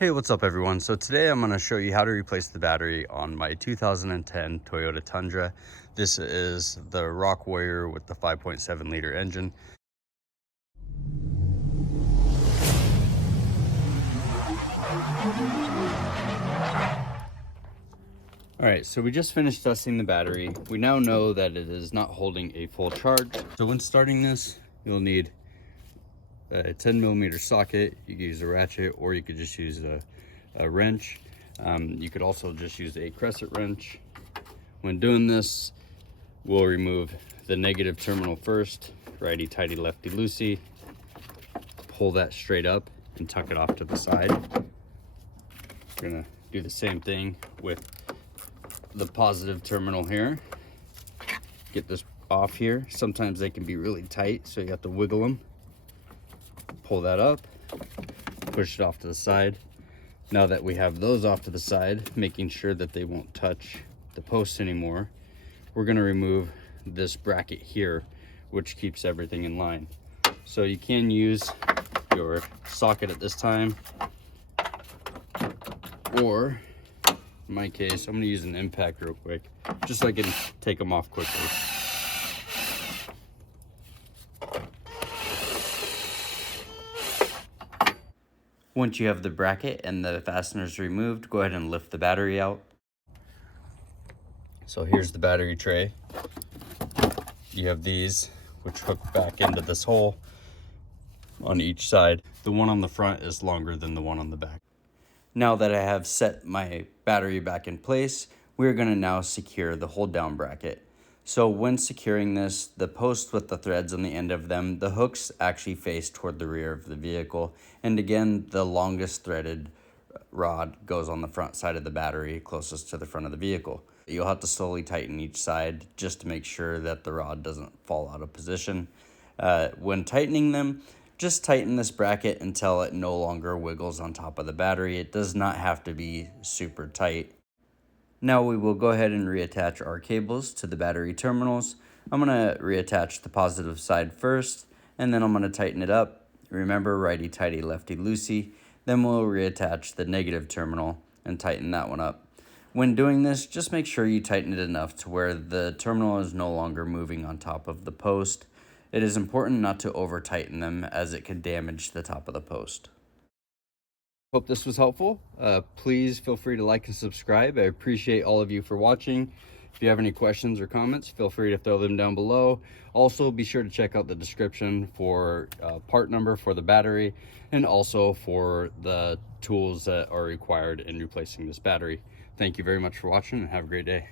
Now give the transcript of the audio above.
Hey, what's up everyone? So today I'm going to show you how to replace the battery on my 2010 Toyota Tundra. This is the Rock Warrior with the 5.7 liter engine. Alright, so we just finished testing the battery. We now know that it is not holding a full charge. So when starting this, you'll need a 10mm socket. You could use a ratchet or you could just use a wrench. You could also just use a crescent wrench. When doing this, we'll remove the negative terminal first, righty tighty lefty loosey, pull that straight up and tuck it off to the side. We're gonna do the same thing with the positive terminal here. Get this off here. Sometimes they can be really tight, so you have to wiggle them. Pull that up, push it off to the side. Now that we have those off to the side, making sure that they won't touch the post anymore, we're gonna remove this bracket here, which keeps everything in line. So you can use your socket at this time, or in my case, I'm gonna use an impact real quick, just so I can take them off quickly. Once you have the bracket and the fasteners removed, go ahead and lift the battery out. So here's the battery tray. You have these, which hook back into this hole on each side. The one on the front is longer than the one on the back. Now that I have set my battery back in place, we're going to now secure the hold down bracket. So when securing this, the posts with the threads on the end of them, the hooks actually face toward the rear of the vehicle. And again, the longest threaded rod goes on the front side of the battery, closest to the front of the vehicle. You'll have to slowly tighten each side just to make sure that the rod doesn't fall out of position. When tightening them, just tighten this bracket until it no longer wiggles on top of the battery. It does not have to be super tight. Now we will go ahead and reattach our cables to the battery terminals. I'm going to reattach the positive side first, and then I'm going to tighten it up. Remember, righty tighty lefty loosey. Then we'll reattach the negative terminal and tighten that one up. When doing this, just make sure you tighten it enough to where the terminal is no longer moving on top of the post. It is important not to over tighten them, as it can damage the top of the post. Hope this was helpful. Please feel free to like and subscribe. I appreciate all of you for watching. If you have any questions or comments, feel free to throw them down below. Also, be sure to check out the description for part number for the battery, and also for the tools that are required in replacing this battery. Thank you very much for watching, and have a great day.